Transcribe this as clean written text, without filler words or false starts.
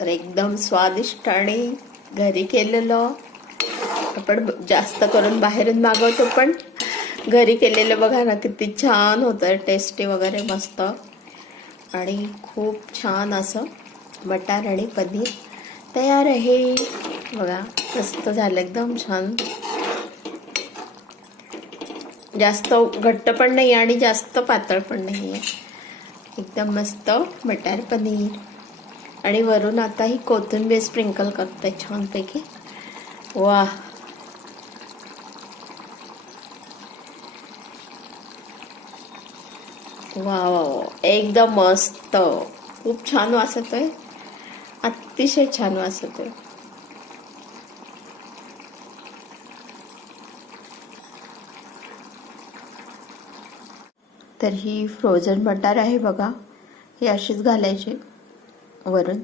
तर एकदम स्वादिष्ट आणि घरी केलेलं. आपण जास्त करून बाहेरून मागवतो, पण घरी केलेलं बघा ना किती छान होतं, टेस्टी वगैरे मस्त. आणि खूप छान असं मटार आणि पनीर तयार आहे बघा. मस्त झालं, एकदम छान. जास्त घट्ट पण नाही आणि जास्त पातळ पण नाही आहे, एकदम मस्त मटार पनीर. आणि वरून आता ही कोथिंबीर स्प्रिंकल करते छानपैकी. वा, वा वा, एकदम मस्त. खूप छान वास येतोय, अतिशय छान वास येतोय. तर ही फ्रोझन मटार आहे बघा, ही अशीच घालायची वरून.